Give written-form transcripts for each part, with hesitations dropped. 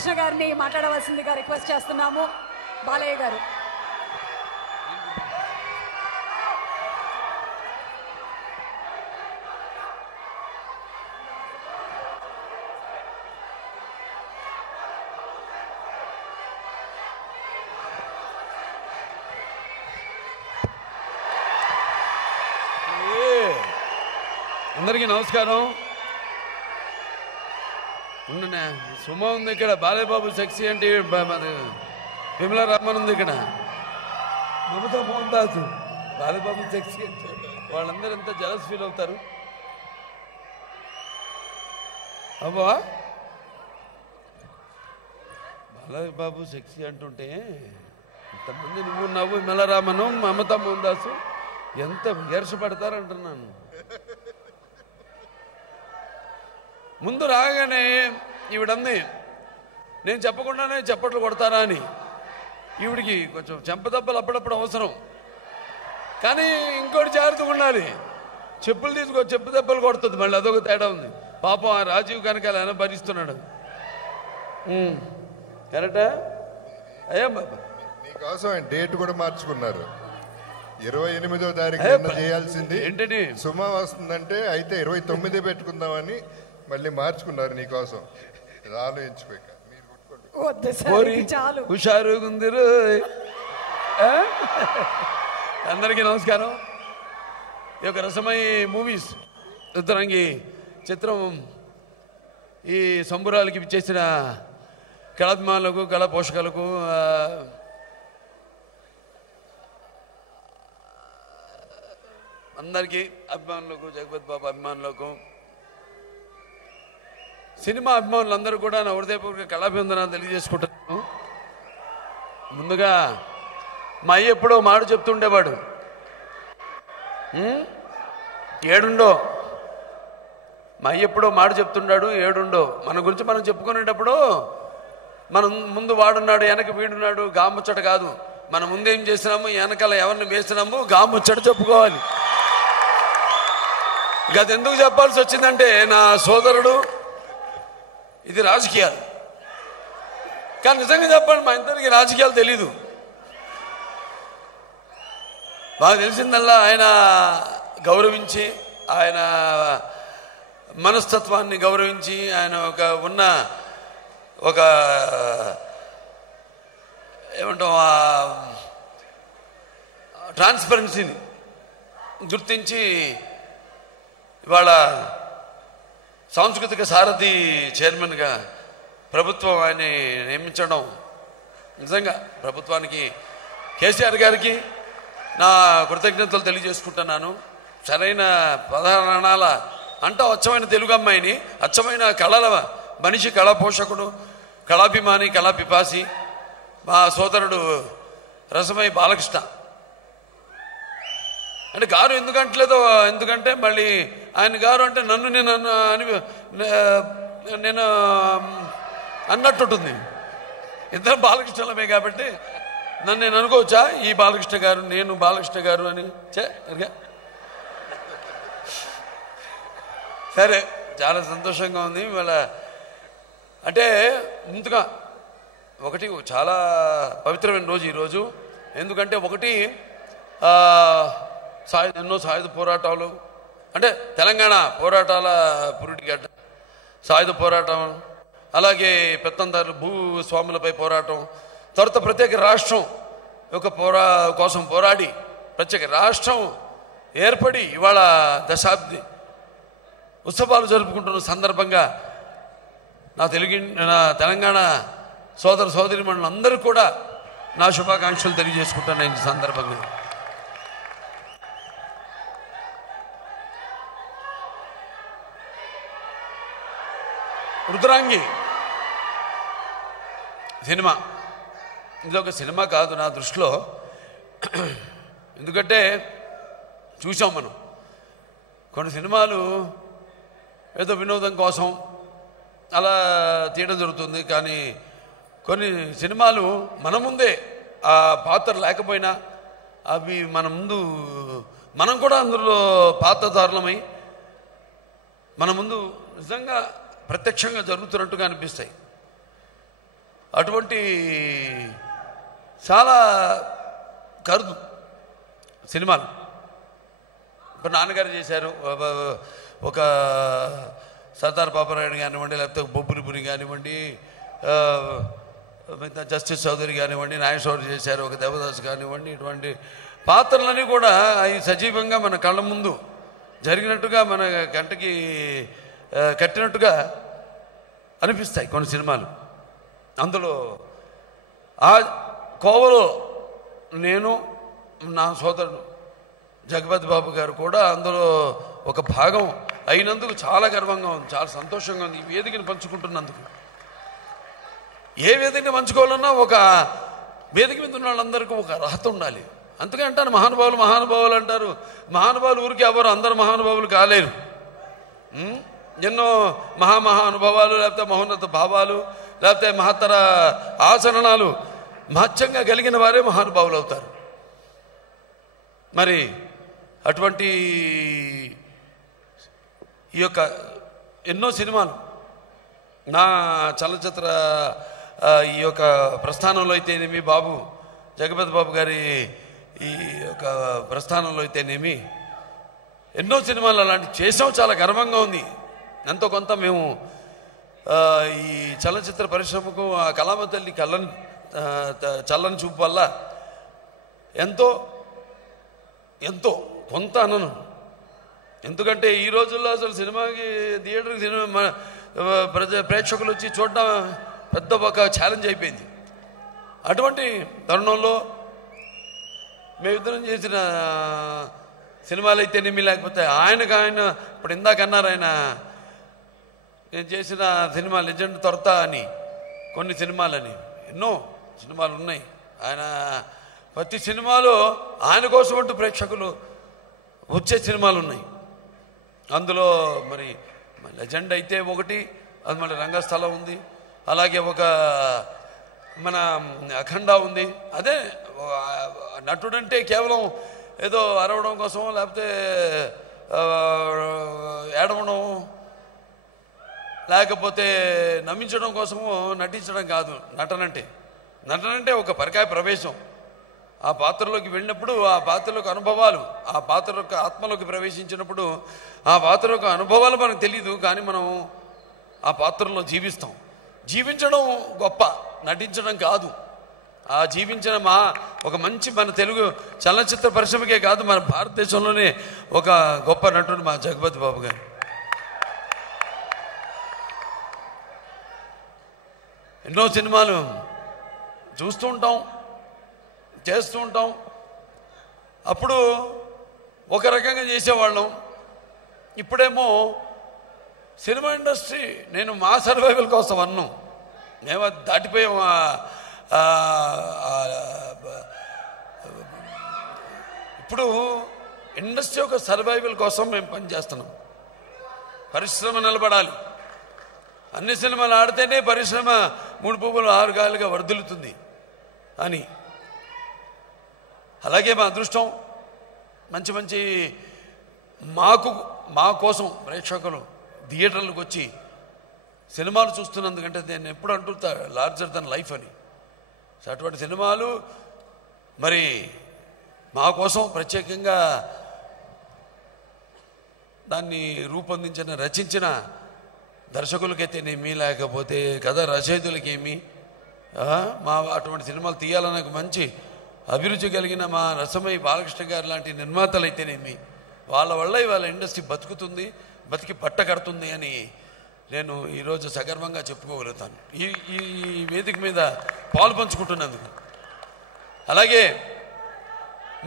బాలకృష్ణ గారిని మాట్లాడవలసిందిగా రిక్వెస్ట్ చేస్తున్నాము. బాలయ్య గారు. అందరికీ నమస్కారం. ఉన్ననా సుమ ఉంది ఇక్కడ, బాలయ్యబాబు సెక్సీ అంటే విమలా రామన్ ఉంది ఇక్కడ, మమతా మోహన్ దాస్, బాలయ్యబాబు సెక్సీ అంటే వాళ్ళందరూ ఎంత జలస్ ఫీల్ అవుతారు. అబ్బా బాలయ్యబాబు సెక్సీ అంటుంటే ఇంతమంది నువ్వు నవ్వు విమలా రామను మమతా మోహన్ దాసు ఎంత విమర్శపడతారంటున్నాను. ముందు రాగానే ఈవిడంది నేను చెప్పకుండానే చప్పట్లు కొడతారా అని. ఈవిడికి కొంచెం చెంపదెబ్బలు అప్పుడప్పుడు అవసరం, కానీ ఇంకోటి జాగ్రత్తగా ఉండాలి. చెప్పులు తీసుకో, చెప్పు దెబ్బలు కొడుతుంది మళ్ళీ, అదొక తేడా ఉంది. పాపం ఆ రాజీవ్ కనకాల ఆయన భరిస్తున్నాడు. కరెక్టా? అయ్యా నీకోసం డేట్ కూడా మార్చుకున్నారు. 28వ తారీఖు చేయాల్సింది ఏంటని సుమా వస్తుందంటే అయితే 29 పెట్టుకుందామని మళ్ళీ మార్చుకున్నారు నీకోసం. ఆలోచించుకోక హుషారు గుందిరు. అందరికీ నమస్కారం. ఈ యొక్క రసమై మూవీస్ రుద్రాంగి చిత్రం ఈ సంబురాలకి ఇచ్చేసిన కళాభిమానులకు, కళా పోషకులకు, అందరికీ అభిమానులకు, జగపతి బాబు అభిమానులకు, సినిమా అభిమానులందరూ కూడా నా హృదయపూర్వక కళాభివందనాలు తెలియజేసుకుంటున్నాను. ముందుగా మా అయ్య ఎప్పుడో మాట చెప్తుండేవాడు, ఏడుండో. మా అయ్య ఎప్పుడో మాట చెప్తుండాడు, ఏడుండో. మన గురించి మనం చెప్పుకునేటప్పుడు మనం ముందు వాడున్నాడు, వెనక వీడున్నాడు, గాముచ్చట కాదు. మనం ముందేం చేసినాము, వెనకాల ఎవరిని వేసినాము, గాముచ్చట చెప్పుకోవాలి. గత ఎందుకు చెప్పాల్సి వచ్చిందంటే నా సోదరుడు, ఇది రాజకీయాలు. కానీ నిజంగా చెప్పండి, మా ఇద్దరికి రాజకీయాలు తెలీదు. బాగా తెలిసిందల్లా ఆయన గౌరవించి, ఆయన మనస్తత్వాన్ని గౌరవించి, ఆయన ఉన్న ఒక ఏమంటాం ట్రాన్స్పరెన్సీని గుర్తించి ఇవాళ సాంస్కృతిక సారథి చైర్మన్గా ప్రభుత్వం ఆయన నియమించడం నిజంగా ప్రభుత్వానికి, కేసీఆర్ గారికి నా కృతజ్ఞతలు తెలియజేసుకుంటున్నాను. సరైన పదహారణాల అంటే అచ్చమైన తెలుగు అమ్మాయిని, అచ్చమైన కళల మనిషి, కళా పోషకుడు, కళాభిమాని, కళాపిపాసి మా సోదరుడు రసమై బాలకృష్ణ. అంటే గారు ఎందుకంటలేదో, ఎందుకంటే మళ్ళీ ఆయన గారు అంటే నన్ను నేను అన్నట్టుంటుంది. ఇద్దరు బాలకృష్ణలమే కాబట్టి నన్ను నేను అనుకోవచ్చా ఈ బాలకృష్ణ గారు, నేను బాలకృష్ణ గారు అని. సరే, చాలా సంతోషంగా ఉంది ఇవాళ. అంటే ముందుగా ఒకటి చాలా పవిత్రమైన రోజు ఈరోజు. ఎందుకంటే ఒకటి ఎన్నో సాయుధ పోరాటాలు, అంటే తెలంగాణ పోరాటాల పురిటిగడ్డ, సాయుధ పోరాటం, అలాగే పెత్తందారులు భూస్వాములపై పోరాటం, తర్వాత ప్రత్యేక రాష్ట్రం యొక్క కోసం పోరాడి ప్రత్యేక రాష్ట్రం ఏర్పడి ఇవాళ దశాబ్ది ఉత్సవాలు జరుపుకుంటున్న సందర్భంగా నా తెలంగాణ సోదర సోదరీమణులందరూ కూడా నా శుభాకాంక్షలు తెలియజేసుకుంటాను ఈ సందర్భంగా. రుద్రాంగి సినిమా ఇది ఒక సినిమా కాదు నా దృష్టిలో. ఎందుకంటే చూసాం మనం కొన్ని సినిమాలు ఏదో వినోదం కోసం అలా తీయడం జరుగుతుంది, కానీ కొన్ని సినిమాలు మన ముందే ఆ పాత్ర లేకపోయినా అవి మన ముందు మనం కూడా అందులో పాత్రధారులమై మన ముందు నిజంగా ప్రత్యక్షంగా జరుగుతున్నట్టుగా అనిపిస్తాయి. అటువంటి చాలా కరుదు సినిమాలు. ఇప్పుడు నాన్నగారు చేశారు, ఒక సర్దార్ పాపరాయుడు కానివ్వండి, లేకపోతే బొబ్బులిపురి కానివ్వండి, జస్టిస్ చౌదరి కానివ్వండి, నాగేశ్వరరావు చేశారు, ఒక దేవదాసు కానివ్వండి. ఇటువంటి పాత్రలన్నీ కూడా అవి సజీవంగా మన కళ్ళ ముందు జరిగినట్టుగా మన కంటికి కట్టినట్టుగా అనిపిస్తాయి కొన్ని సినిమాలు. అందులో ఆ కోవలో నేను, నా సోదరుడు జగపతి బాబు గారు కూడా అందులో ఒక భాగం అయినందుకు చాలా గర్వంగా ఉంది, చాలా సంతోషంగా ఉంది. ఈ వేదికను పంచుకుంటున్నందుకు. ఏ వేదికని పంచుకోవాలన్నా ఒక వేదిక మీద ఉన్న వాళ్ళందరికీ ఒక అర్హత ఉండాలి. అందుకే అంటాను మహానుభావులు మహానుభావులు అంటారు. మహానుభావులు ఊరికి ఎవరు అందరు మహానుభావులు కాలేరు. ఎన్నో మహానుభవాలు, లేకపోతే మహోన్నత భావాలు, లేకపోతే మహత్తర ఆచరణాలు మహత్యంగా కలిగిన వారే మహానుభావులు అవుతారు. మరి అటువంటి ఈ యొక్క ఎన్నో సినిమాలు నా చలనచిత్ర ఈ యొక్క ప్రస్థానంలో అయితేనేమి, బాబు జగపతి బాబు గారి ఈ యొక్క ప్రస్థానంలో అయితేనేమి ఎన్నో సినిమాలు అలాంటివి చేసాం. చాలా గర్వంగా ఉంది. ఎంతో కొంత మేము ఈ చలనచిత్ర పరిశ్రమకు ఆ కళామ తల్లి చల్లని చూపు వల్ల ఎంతో ఎంతో కొంత అనను. ఎందుకంటే ఈ రోజుల్లో అసలు సినిమాకి థియేటర్కి సినిమా ప్రేక్షకులు వచ్చి చూడడం పెద్ద ఒక ఛాలెంజ్ అయిపోయింది. అటువంటి తరుణంలో మేమిద్దరం చేసిన సినిమాలు అయితేనేమి, లేకపోతే ఆయన ఇప్పుడు ఇందాక అన్నారు ఆయన, నేను చేసిన సినిమా లెజెండ్ తొరత అని కొన్ని సినిమాలని, ఎన్నో సినిమాలు ఉన్నాయి. ఆయన ప్రతి సినిమాలో ఆయన కోసం అంటూ ప్రేక్షకులు వచ్చే సినిమాలు ఉన్నాయి. అందులో మరి లెజెండ్ అయితే ఒకటి, అది మళ్ళీ రంగస్థలం ఉంది, అలాగే ఒక మన అఖండ ఉంది. అదే నటుడంటే కేవలం ఏదో అరవడం కోసం, లేకపోతే ఏడవడం, లేకపోతే నమ్మించడం కోసము నటించడం కాదు నటనంటే ఒక పరికాయ ప్రవేశం. ఆ పాత్రలోకి వెళ్ళినప్పుడు ఆ పాత్రలోకి అనుభవాలు, ఆ పాత్ర యొక్క ఆత్మలోకి ప్రవేశించినప్పుడు ఆ పాత్ర యొక్క అనుభవాలు మనకు తెలియదు, కానీ మనం ఆ పాత్రలో జీవిస్తాం. జీవించడం గొప్ప, నటించడం కాదు. ఆ జీవించిన ఒక మంచి మన తెలుగు చలనచిత్ర పరిశ్రమకే కాదు, మన భారతదేశంలోనే ఒక గొప్ప నటుడు మా జగపతి బాబు గారు. ఎన్నో సినిమాలు చూస్తూ ఉంటాం, చేస్తూ ఉంటాం. అప్పుడు ఒక రకంగా చేసేవాళ్ళం. ఇప్పుడేమో సినిమా ఇండస్ట్రీ, నేను మా సర్వైవల్ కోసం అన్నాం, మేము దాటిపోయాం. ఇప్పుడు ఇండస్ట్రీ యొక్క సర్వైవల్ కోసం మేము పనిచేస్తున్నాం. పరిశ్రమ నిలబడాలి, అన్ని సినిమాలు ఆడితేనే పరిశ్రమ 3 పువ్వులు 6 కాయలుగా వర్ధిల్లుతుంది అని. అలాగే మా అదృష్టం, మంచి మంచి మా కోసం ప్రేక్షకులు థియేటర్లకు వచ్చి సినిమాలు చూస్తున్నందుకంటే నేను ఎప్పుడు అంటుంటా లార్జర్ దెన్ లైఫ్ అని. అటువంటి సినిమాలు మరి మా కోసం ప్రత్యేకంగా దాన్ని రూపొందించిన, రచించిన దర్శకులకైతేనేమి, లేకపోతే కథ రచయితులకేమి, మా అటువంటి సినిమాలు తీయాలన్న మంచి అభిరుచి కలిగిన మా రసమై బాలకృష్ణ గారు లాంటి నిర్మాతలు అయితేనేమి, వాళ్ళ వల్ల ఇవాళ ఇండస్ట్రీ బతుకుతుంది, బతికి పట్ట కడుతుంది అని నేను ఈరోజు సగర్వంగా చెప్పుకోగలుగుతాను ఈ వేదిక మీద పాలు పంచుకుంటున్నందుకు. అలాగే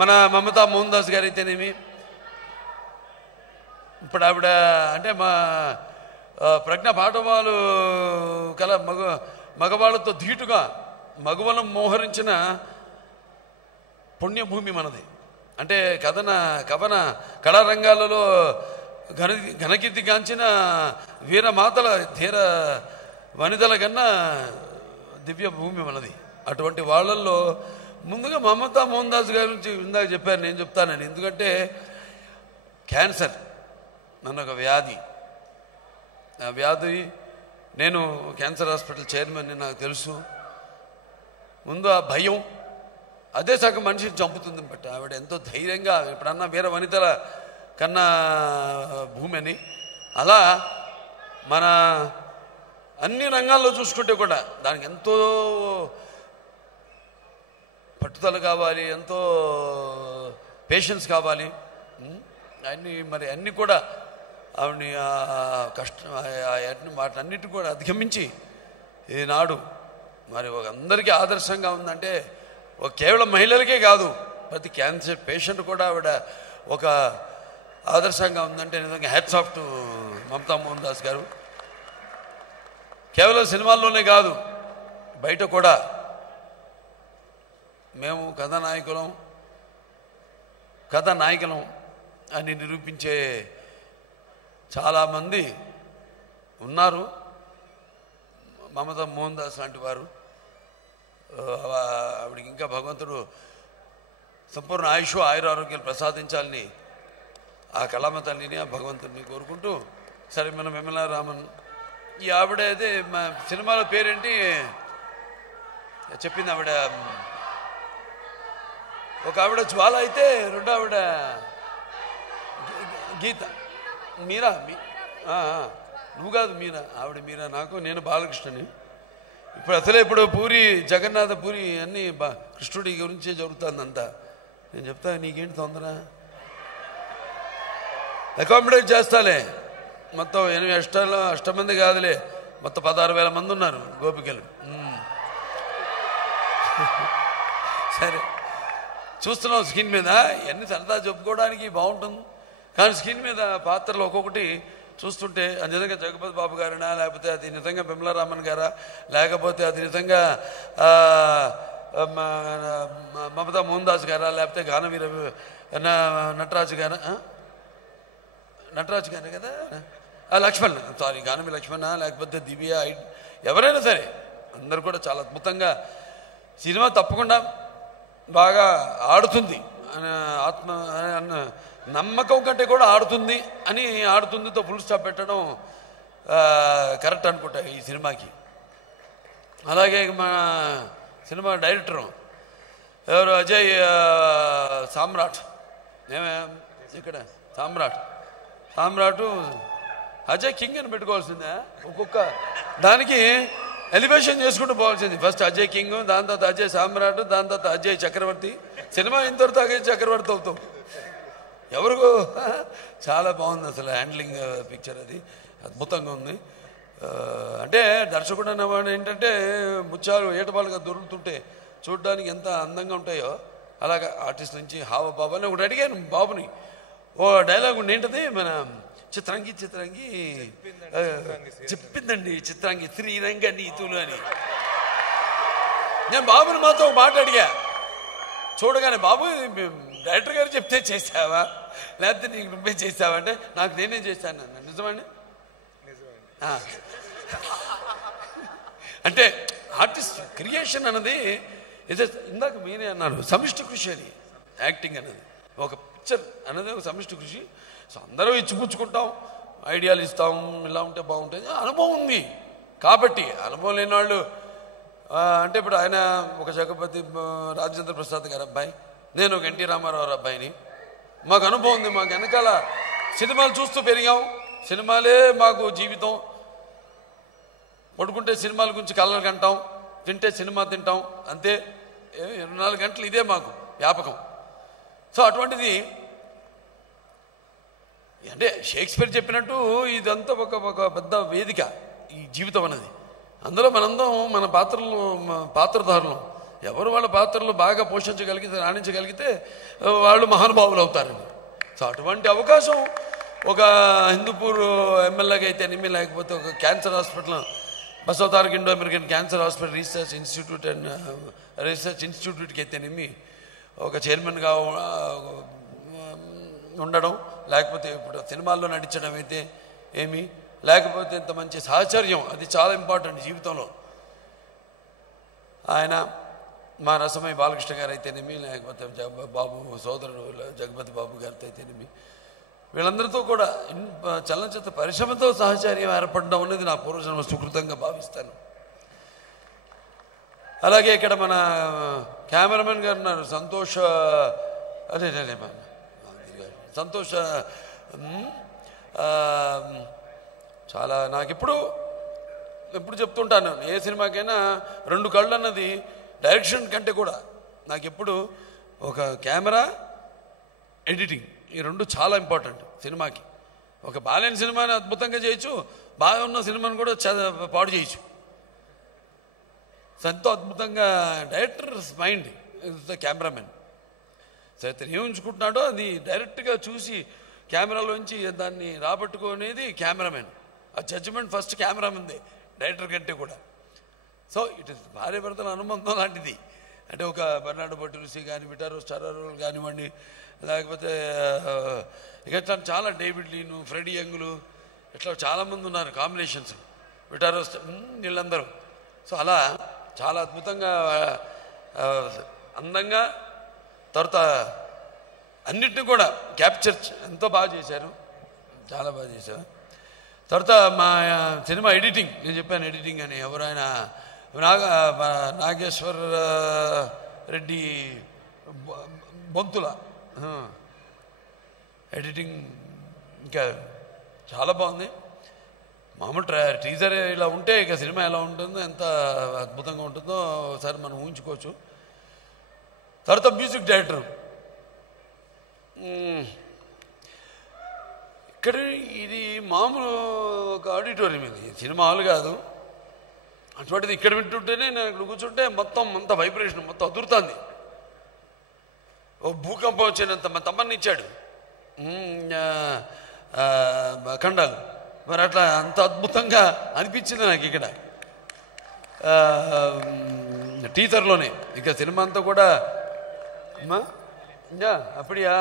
మన మమతా మోహన్ దాస్ గారు అయితేనేమి, ఇప్పుడు ఆవిడ అంటే మా ప్రజ్ఞ పాఠవాలు కల మగవాళ్ళతో ధీటుగా మగవలం మోహరించిన పుణ్యభూమి మనది. అంటే కవన కళారంగాలలో ఘనకీర్తిగాంచిన వీరమాతల ధీర వనితల కన్నా దివ్య భూమి మనది. అటువంటి వాళ్ళల్లో ముందుగా మమతా మోహన్ దాస్ గారి గురించి ఇందాక చెప్పారు, నేను చెప్తానని. ఎందుకంటే క్యాన్సర్ నన్ను ఒక వ్యాధి, ఆ వ్యాధి, నేను క్యాన్సర్ హాస్పిటల్ చైర్మన్ని నాకు తెలుసు. ముందు ఆ భయం అదే సగం మనిషిని చంపుతుంది బట్ ఆవిడ ఎంతో ధైర్యంగా ఎప్పుడన్నా వీర వనితల కన్నా భూమి అని అలా మన అన్ని రంగాల్లో చూసుకుంటే కూడా దానికి ఎంతో పట్టుదల కావాలి, ఎంతో పేషెన్స్ కావాలి. అన్నీ కూడా ఆవిడని కష్టం వాటన్నిటి కూడా అధిగమించి ఈనాడు మరి అందరికీ ఆదర్శంగా ఉందంటే కేవలం మహిళలకే కాదు, ప్రతి క్యాన్సర్ పేషెంట్ కూడా ఆవిడ ఒక ఆదర్శంగా ఉందంటే నిజంగా hats off to Mamata Mohan Das గారు. కేవలం సినిమాల్లోనే కాదు, బయట కూడా మేము కథానాయకులం అని నిరూపించే చాలామంది ఉన్నారు. మమతా మోహన్ దాస్ లాంటి వారు, ఆవిడికి ఇంకా భగవంతుడు సంపూర్ణ ఆయుష్ ఆయురారోగ్యాలు ప్రసాదించాలని ఆ కళామ తల్లిని ఆ భగవంతుడిని కోరుకుంటూ, సరే మనం విమలా రామన్ ఈ ఆవిడ అయితే మా సినిమాలో పేరేంటి చెప్పింది ఆవిడ, ఒక ఆవిడ జ్వాల అయితే రెండో ఆవిడ గీత, మీరా నువ్వు కాదు మీరా, ఆవిడ మీరా, నేను బాలకృష్ణని. ఇప్పుడు పూరి జగన్నాథ పూరి అన్నీ కృష్ణుడి గురించే జరుగుతుందంతా. నేను చెప్తా నీకేంటి తొందర, అకామిడేట్ చేస్తాలే. మొత్తం 8 అష్టమంది కాదులే, మొత్తం 16,000 మంది ఉన్నారు గోపికలు. సరే చూస్తున్నాం స్క్రీన్ మీద, ఇవన్నీ సరదా చెప్పుకోవడానికి బాగుంటుంది, కానీ స్క్రీన్ మీద పాత్రలు ఒక్కొక్కటి చూస్తుంటే అది నిజంగా జగపతి బాబు గారినా, లేకపోతే అది నిజంగా బిమలా రామన్ గారా, లేకపోతే అది నిజంగా మమతా మోహన్ దాస్ గారా, లేకపోతే గానవీర నటరాజు గారే కదా, లక్ష్మణ్ గానవి లక్ష్మణ, లేకపోతే దివ్య, ఎవరైనా సరే అందరూ కూడా చాలా అద్భుతంగా సినిమా తప్పకుండా బాగా ఆడుతుంది ఆత్మ అన్న నమ్మకం కంటే కూడా ఆడుతుందితో ఫుల్ స్టాప్ పెట్టడం కరెక్ట్ అనుకుంటా ఈ సినిమాకి. అలాగే మన సినిమా డైరెక్టరు ఎవరు, అజయ్ సామ్రాట్, ఇక్కడ సామ్రాటు అజయ్ కింగ్ అని పెట్టుకోవాల్సిందే, ఒక్కొక్క దానికి ఎలివేషన్ చేసుకుంటూ పోవాల్సింది. ఫస్ట్ అజయ్ కింగ్, దాని తర్వాత అజయ్ సామ్రాట్, దాని తర్వాత అజయ్ చక్రవర్తి. సినిమా ఇంతవరకు అజయ్ చక్రవర్తి అవుతాం. ఎవరికో చాలా బాగుంది అసలు హ్యాండ్లింగ్ పిక్చర్, అది అద్భుతంగా ఉంది. అంటే దర్శకుడు అన్నవాడు ఏంటంటే ముత్యాలు ఏటపాలుగా దొరుకుతుంటే చూడడానికి ఎంత అందంగా ఉంటాయో అలాగా ఆర్టిస్ట్ నుంచి హావబాబు ఒకటి అడిగాను బాబుని, ఓ డైలాగ్ ఉండి ఏంటది, మన చిత్రాంగి చెప్పిందండి చిత్రాంగి శ్రీరంగ నీతులు అని. నేను బాబుని మాతో ఒక మాట అడిగా, చూడగానే బాబు డైరెక్టర్ గారు చెప్తే చేసావా లేకపోతే నీకు నువ్వే చేసావా అంటే నాకు నేనే చేశాను అన్న. నిజమండి, అంటే ఆర్టిస్ట్ క్రియేషన్ అన్నది ఇందాక మీరే అన్నారు సమిష్టి కృషి అని. యాక్టింగ్ అనేది ఒక పిక్చర్ అనేది ఒక సమిష్టి కృషి. సో అందరూ ఇచ్చిపుచ్చుకుంటాం, ఐడియాలు ఇస్తాం, ఇలా ఉంటే బాగుంటుంది. అనుభవం ఉంది కాబట్టి, అనుభవం లేని వాళ్ళు అంటే ఇప్పుడు ఆయన ఒక జగపతి రాజేంద్ర ప్రసాద్ గారు అబ్బాయి, నేను ఒక ఎన్టీ రామారావు అబ్బాయిని. మాకు అనుభవం ఉంది, మాకు వెనకాల సినిమాలు చూస్తూ పెరిగాం, సినిమాలే మాకు జీవితం. పడుకుంటే సినిమాల గురించి కళ్ళలు కంటాం, తింటే సినిమా తింటాం, అంతే. 24 గంటలు ఇదే మాకు వ్యాపకం. సో అటువంటిది అంటే షేక్స్పియర్ చెప్పినట్టు ఇదంతా ఒక పెద్ద వేదిక ఈ జీవితం అనేది. అందులో మనందరం మన పాత్రధారులు ఎవరు వాళ్ళ పాత్రలు బాగా పోషించగలిగితే, రాణించగలిగితే వాళ్ళు మహానుభావులు అవుతారండి. సో అటువంటి అవకాశం ఒక హిందూపూర్ ఎమ్మెల్యేగా అయితేనేమి, లేకపోతే ఒక cancer hospital Basavataraka Indo American cancer hospital research ఇన్స్టిట్యూట్కి అయితేనేమి ఒక చైర్మన్గా ఉండడం, లేకపోతే ఇప్పుడు సినిమాల్లో నటించడం అయితే ఏమి, లేకపోతే ఇంత మంచి సాహచర్యం, అది చాలా ఇంపార్టెంట్ జీవితంలో. ఆయన మా రసమయ్య బాలకృష్ణ గారు అయితేనేమి, లేకపోతే బాబు సోదరుడు జగపతి బాబు గారితో అయితేనేమి, వీళ్ళందరితో కూడా చలనచిత్ర పరిశ్రమతో సహచర్యం ఏర్పడడం అనేది నా పూర్వజన్మ సుకృతంగా భావిస్తాను. అలాగే ఇక్కడ మన కెమెరామెన్ గారు ఉన్నారు, సంతోష అదే సంతోష. చాలా నాకు ఎప్పుడు చెప్తుంటాను, ఏ సినిమాకైనా 2 కళ్ళు అన్నది డైరెక్షన్ కంటే కూడా నాకు ఎప్పుడు ఒక కెమెరా, ఎడిటింగ్, ఈ 2 చాలా ఇంపార్టెంట్ సినిమాకి. ఒక బాలేని సినిమాని అద్భుతంగా చేయొచ్చు, బాగా ఉన్న సినిమాని కూడా పాడు చేయొచ్చు. ఎంతో అద్భుతంగా directors mind is the cameraman. So ఇతను ఏం ఉంచుకుంటున్నాడో అది డైరెక్ట్గా చూసి కెమెరాలోంచి దాన్ని రాబట్టుకునేది కెమెరామెన్. ఆ జడ్జిమెంట్ ఫస్ట్ కెమెరామెన్దే, డైరెక్టర్ కంటే కూడా. సో ఇట్ ఇస్ భార్య భర్తల అనుబంధం లాంటిది. అంటే ఒక బర్నార్డో బర్టలుసి కానీ, విటారో స్టారారో కానివ్వండి, లేకపోతే ఇక చాలా డేవిడ్ లీను, ఫ్రెడీ యంగులు, ఇట్లా చాలామంది ఉన్నారు కాంబినేషన్స్, విటారో వీళ్ళందరూ. సో అలా చాలా అద్భుతంగా అందంగా తర్వాత అన్నిటిని కూడా క్యాప్చర్ ఎంతో బాగా చేశారు, చాలా బాగా చేశారు. తర్వాత మా సినిమా ఎడిటింగ్, నేను చెప్పాను ఎడిటింగ్ అని, ఎవరైనా నాగేశ్వర రెడ్డి బొంతుల ఎడిటింగ్ ఇంకా చాలా బాగుంది. మామూలు టీజర్ ఇలా ఉంటే ఇక సినిమా ఎలా ఉంటుందో, ఎంత అద్భుతంగా ఉంటుందో ఒకసారి మనం ఊహించుకోవచ్చు. తర్వాత మ్యూజిక్ డైరెక్టర్, ఇక్కడ ఇది మామూలు ఒక ఆడిటోరియం, ఇది సినిమా హాల్ కాదు. అటువంటిది ఇక్కడ వింటుంటేనే నేను ఇక్కడ కూర్చుంటే మొత్తం అంత వైబ్రేషన్ మొత్తం అదురుతుంది. ఓ భూకంపం వచ్చినంత మా తమ్మని ఇచ్చాడు ఖండాలు. మరి అట్లా అంత అద్భుతంగా అనిపించింది నాకు ఇక్కడ టీజర్లోనే. ఇక సినిమా అంతా కూడా అమ్మా அப்படியா,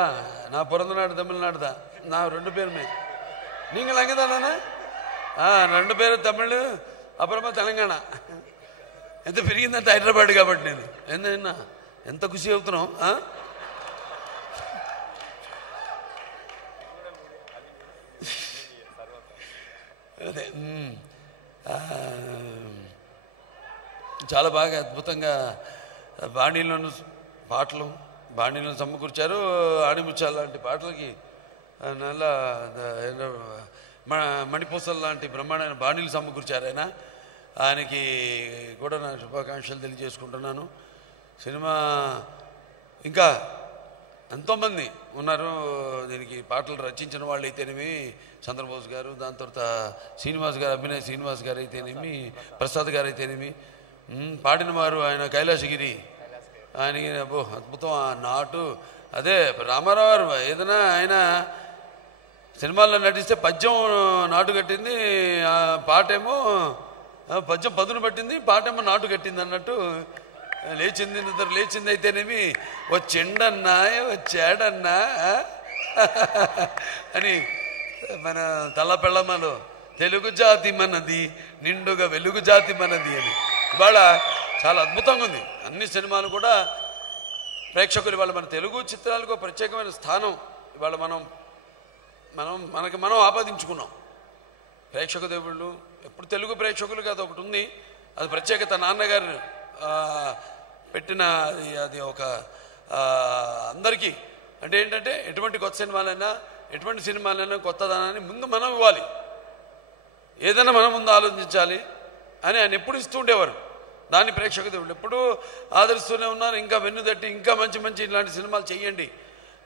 நான் பிறந்த நாடு தமிழ்நாடு தான், நான் 2 பேருமே. நீங்கள் அங்கே தானே? 2 பேரும் தமிழ், అప్పుడమ్మా తెలంగాణ. ఎంత పెరిగిందంటే హైదరాబాద్ కాబట్టి నేను ఎంత ఖుషి అవుతున్నాం. అదే చాలా బాగా అద్భుతంగా బాణీలను పాటలు బాణీలను సమకూర్చారు. ఆణిముత్యాల లాంటి పాటలకి నల్ల మణిపూసలు లాంటి బ్రహ్మాండమైన బాణీలు సమకూర్చారు ఆయనకి కూడా నా శుభాకాంక్షలు తెలియజేసుకుంటున్నాను. సినిమా ఇంకా ఎంతోమంది ఉన్నారు దీనికి పాటలు రచించిన వాళ్ళు అయితేనేమి, చంద్రబోస్ గారు, దాని తర్వాత శ్రీనివాస్ గారు, అభినయ్ శ్రీనివాస్ గారు అయితేనేమి, ప్రసాద్ గారు అయితేనేమి, పాడిన వారు ఆయన కైలాసగిరి, ఆయనకి అద్భుతం ఆ నాటు. అదే రామారావు గారు ఏదైనా ఆయన సినిమాల్లో నటిస్తే పద్యం నాటు కట్టింది, పాటేమో పద్యం పదును పట్టింది, పాటేమో నాటు కట్టింది అన్నట్టు. లేచింది నిద్ర లేచింది అయితేనేమి, వచ్చిండన్నా వచ్చాడన్నా అని మన తలపెళ్ళమలో తెలుగు జాతి మనది నిండుగా వెలుగు జాతి మనది అని ఇవాళ చాలా అద్భుతంగా ఉంది. అన్ని సినిమాలు కూడా ప్రేక్షకులు ఇవాళ మన తెలుగు చిత్రాలకు ప్రత్యేకమైన స్థానం ఇవాళ మనం ఆపాదించుకున్నాం. ప్రేక్షక దేవుళ్ళు ఎప్పుడు తెలుగు ప్రేక్షకులకి అది ఒకటి ఉంది, అది ప్రత్యేకత. నాన్నగారు పెట్టిన అది ఒక అందరికీ అంటే ఏంటంటే ఎటువంటి కొత్త సినిమాలైనా ఎటువంటి సినిమాలైనా కొత్తదనాన్ని ముందు మనం ఇవ్వాలి, ఏదైనా మనం ముందు ఆలోచించాలి అని ఆయన ఎప్పుడు ఇస్తూ ఉండేవారు. దాన్ని ప్రేక్షక దేవుళ్ళు ఎప్పుడూ ఆదరిస్తూనే ఉన్నారు. ఇంకా వెన్నుదట్టి ఇంకా మంచి మంచి ఇలాంటి సినిమాలు చెయ్యండి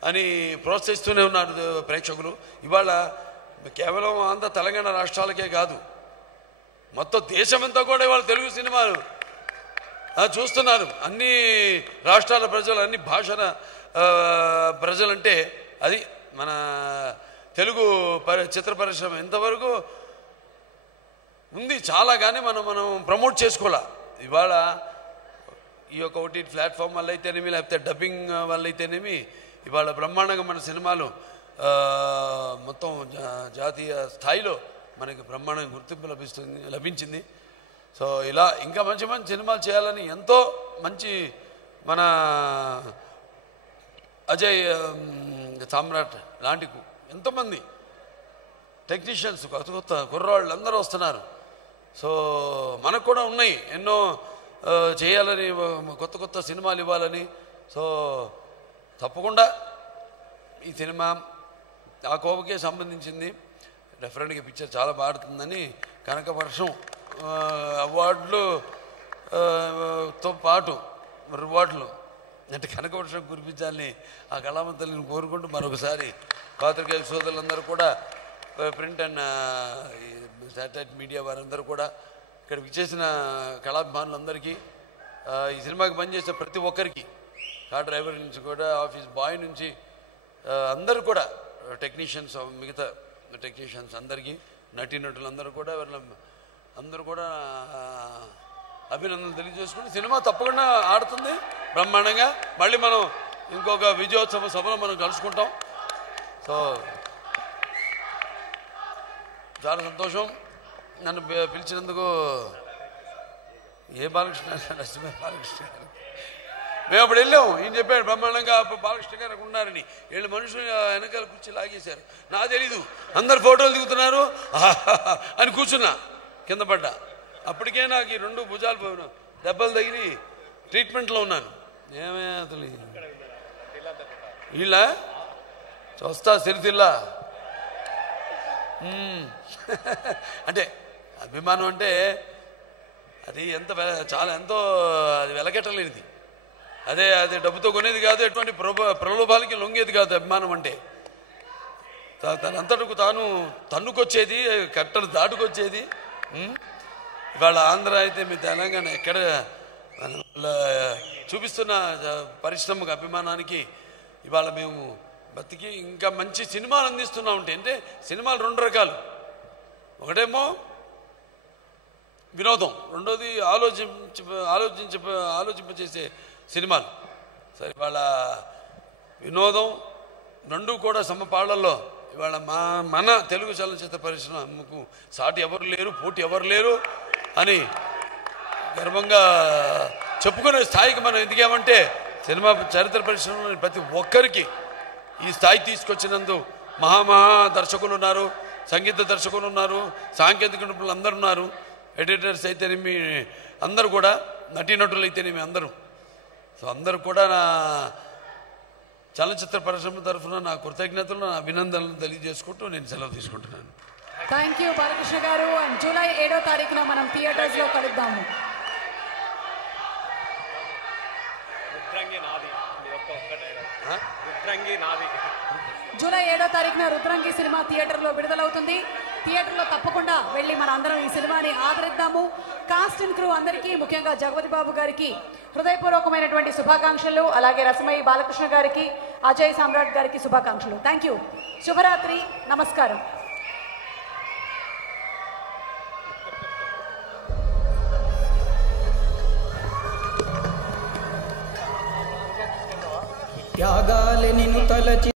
అని ప్రోత్సహిస్తూనే ఉన్నారు ప్రేక్షకులు. ఇవాళ కేవలం ఆంధ్ర తెలంగాణ రాష్ట్రాలకే కాదు, మొత్తం దేశమంతా కూడా ఇవాళ తెలుగు సినిమాలు చూస్తున్నారు. అన్ని రాష్ట్రాల ప్రజలు, అన్ని భాషల ప్రజలంటే అది మన తెలుగు చిత్ర పరిశ్రమ ఎంతవరకు ఉంది చాలా, కానీ మనం ప్రమోట్ చేసుకోవాలా. ఇవాళ ఈ యొక్క OTT ప్లాట్ఫామ్ వల్ల అయితేనేమి, లేకపోతే డబ్బింగ్ వల్ల అయితేనేమి ఇవాళ బ్రహ్మాండంగా మన సినిమాలు మొత్తం జాతీయ స్థాయిలో మనకి బ్రహ్మాండంగా గుర్తింపు లభించింది. సో ఇలా ఇంకా మంచి మంచి సినిమాలు చేయాలని ఎంతో మంచి మన అజయ్ సామ్రాట్ లాంటి ఎంతోమంది టెక్నీషియన్స్ కొత్త కొత్త కుర్రాళ్ళు అందరూ వస్తున్నారు. సో మనకు కూడా ఉన్నాయి ఎన్నో చేయాలని, కొత్త కొత్త సినిమాలు ఇవ్వాలని. సో తప్పకుండా ఈ సినిమా ఆ కోవకే సంబంధించింది. డెఫినెట్గా పిక్చర్ చాలా బాగుంటుందని కనకవర్షం అవార్డులతో పాటు రివార్డులు అంటే కనకవర్షం కురిపించాలని ఆ కళామంతల్ని కోరుకుంటూ మరొకసారి పాత్రికేయ సోదరులందరూ కూడా, ప్రింట్ అండ్ శాటిలైట్ మీడియా వారందరూ కూడా, ఇక్కడ విచ్చేసిన కళాభిమానులందరికీ, ఈ సినిమాకి పనిచేసిన ప్రతి ఒక్కరికి, కార్ డ్రైవర్ నుంచి కూడా, ఆఫీస్ బాయ్ నుంచి అందరూ కూడా, టెక్నీషియన్స్, మిగతా టెక్నీషియన్స్ అందరికీ, నటీనటులందరూ కూడా, అందరూ కూడా అభినందనలు తెలియజేసుకుని సినిమా తప్పకుండా ఆడుతుంది బ్రహ్మాండంగా. మళ్ళీ మనం ఇంకొక విజయోత్సవ సభలో మనం కలుసుకుంటాం. సో చాలా సంతోషం నన్ను పిలిచినందుకు. ఏ బాలకృష్ణ నరసింహ బాలకృష్ణ గారు మేము అప్పుడు వెళ్ళాం, ఈయన చెప్పాడు బ్రహ్మాండంగా బాలకృష్ణ గారు ఉన్నారని. వీళ్ళు మనుషులు వెనకాల కూర్చి లాగేశారు. నాకు తెలీదు, అందరు ఫోటోలు దిగుతున్నారు అని కూర్చున్నా, కింద పడ్డా. అప్పటికే నాకు ఈ 2 భుజాలు దెబ్బలు తగిలి ట్రీట్మెంట్లో ఉన్నాను. ఏమే అసలు వీళ్ళ చూస్తా సిరితిల్లా అంటే అభిమానం అంటే అది చాలా ఎంతో అది వెలకెట్టలేనిది. అదే డబ్బుతో కొనేది కాదు, ఎటువంటి ప్రలోభాలకి లొంగేది కాదు. అభిమానం అంటే తనంతటకు తాను తన్నుకొచ్చేది, కట్టలు దాటుకొచ్చేది. ఇవాళ ఆంధ్ర అయితే మీ తెలంగాణ ఎక్కడ చూపిస్తున్న పరిశ్రమకు అభిమానానికి ఇవాళ మేము బతికి ఇంకా మంచి సినిమాలు అందిస్తున్నాం. అంటే సినిమాలు 2 రకాలు, ఒకటేమో వినోదం, రెండోది ఆలోచింపచేసే సినిమాలు. సరే, ఇవాళ వినోదం 2 కూడా సమపాళ్లలో ఇవాళ మన తెలుగు చలనచిత్ర పరిశ్రమకు సాటి ఎవరు లేరు, పోటీ ఎవరు లేరు అని గర్వంగా చెప్పుకునే స్థాయికి మనం ఎదిగామంటే సినిమా చరిత్ర పరిశ్రమలో ప్రతి ఒక్కరికి ఈ స్థాయి తీసుకొచ్చినందుకు మహా దర్శకులు ఉన్నారు, సంగీత దర్శకులు ఉన్నారు, సాంకేతిక నిపుణులు అందరూ ఉన్నారు, ఎడిటర్స్ అయితేనేమి అందరూ కూడా, నటీనటులు అయితేనేమి అందరూ. సో అందరూ కూడా నా చలనచిత్ర పరిశ్రమ తరఫున నా కృతజ్ఞతలు, నా అభినందనలు తెలియజేసుకుంటూ నేను సెలవు తీసుకుంటున్నాను. థ్యాంక్ యూ బాలకృష్ణ గారు. అండ్ జూలై 7వ తారీఖున మనం థియేటర్స్లో కలుద్దాము. జూలై 7వ తారీఖున రుద్రంగి సినిమా థియేటర్లో విడుదలవుతుంది. థియేటర్లో తప్పకుండా వెళ్ళి మన అందరం ఈ సినిమాని ఆదరిద్దాము. కాస్ట్ అండ్ క్రూ అందరికీ, ముఖ్యంగా జగపతి బాబు గారికి హృదయపూర్వకమైనటువంటి శుభాకాంక్షలు. అలాగే రసమయి బాలకృష్ణ గారికి, అజయ్ సామ్రాట్ గారికి శుభాకాంక్షలు. Thank you. శుభరాత్రి, నమస్కారం. త్యాగాలి నిన్ను తలచి